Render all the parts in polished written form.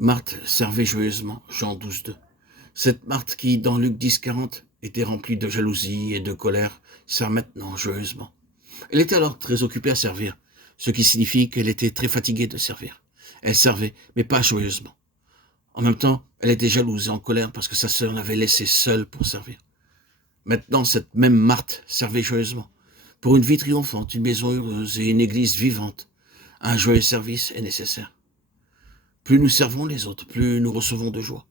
Marthe servait joyeusement, Jean 12, 2. Cette Marthe qui, dans Luc 10, 40, était remplie de jalousie et de colère, sert maintenant joyeusement. Elle était alors très occupée à servir, ce qui signifie qu'elle était très fatiguée de servir. Elle servait, mais pas joyeusement. En même temps, elle était jalouse et en colère parce que sa sœur l'avait laissée seule pour servir. Maintenant, cette même Marthe servait joyeusement. Pour une vie triomphante, une maison heureuse et une église vivante, un joyeux service est nécessaire. Plus nous servons les autres, plus nous recevons de joie.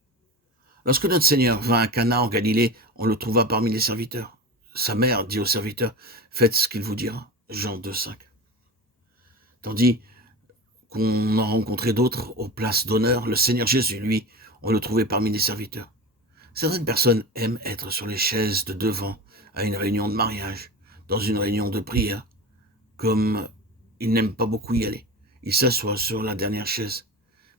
Lorsque notre Seigneur vint à Cana en Galilée, on le trouva parmi les serviteurs. Sa mère dit aux serviteurs, « Faites ce qu'il vous dira. » Jean 2, 5. Tandis qu'on en rencontrait d'autres aux places d'honneur, le Seigneur Jésus, lui, on le trouvait parmi les serviteurs. Certaines personnes aiment être sur les chaises de devant à une réunion de mariage, dans une réunion de prière. Comme ils n'aiment pas beaucoup y aller, ils s'assoient sur la dernière chaise.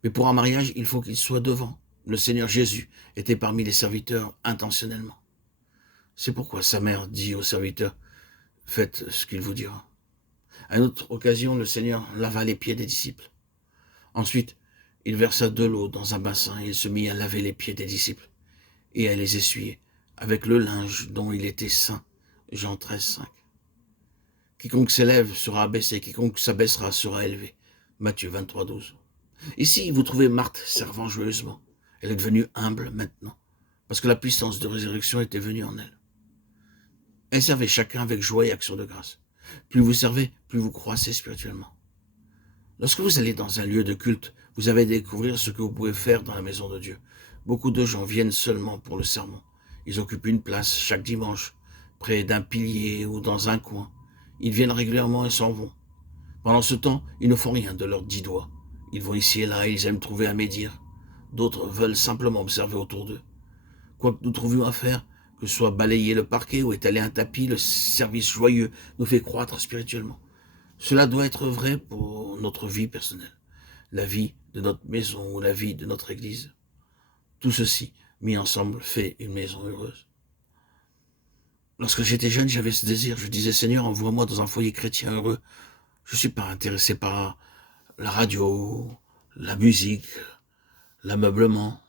Mais pour un mariage, il faut qu'il soit devant. Le Seigneur Jésus était parmi les serviteurs intentionnellement. C'est pourquoi sa mère dit aux serviteurs, « Faites ce qu'il vous dira. » À une autre occasion, le Seigneur lava les pieds des disciples. Ensuite, il versa de l'eau dans un bassin et il se mit à laver les pieds des disciples et à les essuyer avec le linge dont il était saint. Jean 13, 5. Quiconque s'élève sera abaissé, quiconque s'abaissera sera élevé. Matthieu 23, 12. Ici, vous trouvez Marthe servant joyeusement. Elle est devenue humble maintenant, parce que la puissance de résurrection était venue en elle. Elle servait chacun avec joie et action de grâce. Plus vous servez, plus vous croissez spirituellement. Lorsque vous allez dans un lieu de culte, vous avez à découvrir ce que vous pouvez faire dans la maison de Dieu. Beaucoup de gens viennent seulement pour le sermon. Ils occupent une place chaque dimanche, près d'un pilier ou dans un coin. Ils viennent régulièrement et s'en vont. Pendant ce temps, ils ne font rien de leurs 10 doigts. Ils vont ici et là et ils aiment trouver à médire. D'autres veulent simplement observer autour d'eux. Quoi que nous trouvions à faire, que ce soit balayer le parquet ou étaler un tapis, le service joyeux nous fait croître spirituellement. Cela doit être vrai pour notre vie personnelle, la vie de notre maison ou la vie de notre église. Tout ceci, mis ensemble, fait une maison heureuse. Lorsque j'étais jeune, j'avais ce désir. Je disais, Seigneur, envoie-moi dans un foyer chrétien heureux. Je ne suis pas intéressé par la radio, la musique, l'ameublement.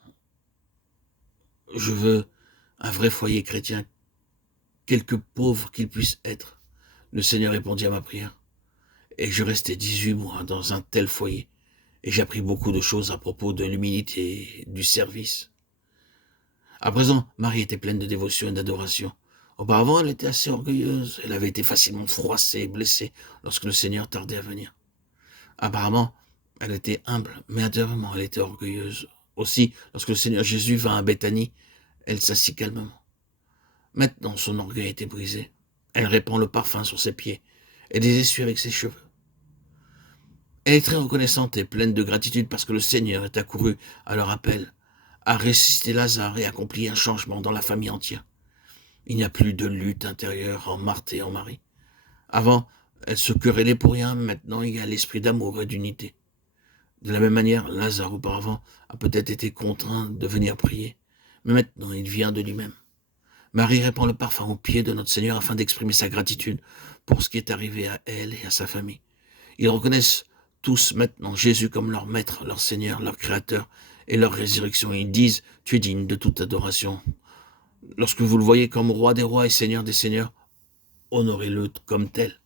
Je veux un vrai foyer chrétien, quelque pauvre qu'il puisse être. Le Seigneur répondit à ma prière. Et je restais 18 mois dans un tel foyer. Et j'ai appris beaucoup de choses à propos de l'humilité, du service. À présent, Marie était pleine de dévotion et d'adoration. Auparavant, elle était assez orgueilleuse. Elle avait été facilement froissée et blessée lorsque le Seigneur tardait à venir. Apparemment, elle était humble, mais intérieurement, elle était orgueilleuse. Aussi, lorsque le Seigneur Jésus vint à Béthanie, elle s'assit calmement. Maintenant, son orgueil était brisé. Elle répand le parfum sur ses pieds et les essuie avec ses cheveux. Elle est très reconnaissante et pleine de gratitude parce que le Seigneur est accouru à leur appel, a ressuscité Lazare et accompli un changement dans la famille entière. Il n'y a plus de lutte intérieure en Marthe et en Marie. Avant, elles se querellaient pour rien, maintenant il y a l'esprit d'amour et d'unité. De la même manière, Lazare auparavant a peut-être été contraint de venir prier, mais maintenant il vient de lui-même. Marie répand le parfum aux pieds de notre Seigneur afin d'exprimer sa gratitude pour ce qui est arrivé à elle et à sa famille. Ils reconnaissent tous maintenant Jésus comme leur maître, leur Seigneur, leur Créateur et leur résurrection. Ils disent, tu es digne de toute adoration. Lorsque vous le voyez comme roi des rois et seigneur des seigneurs, honorez-le comme tel.